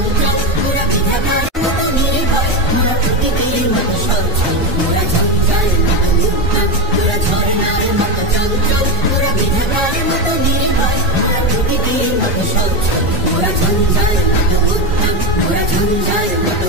চঞ্চল মোরা বিধাতার মতো নির্ভয় মোরা প্রকৃতির মতো সচ্ছল মোরা ঝঞ্ঝার মতো উত্তম মোরা ঝর্ণার মতো চঞ্চল মোরা বিধাতার মতো নির্ভয় মোরা প্রকৃতির মতো সচ্ছল মোরা ঝঞ্ঝার মতো উত্তম মোরা ঝঞ্ঝার মতো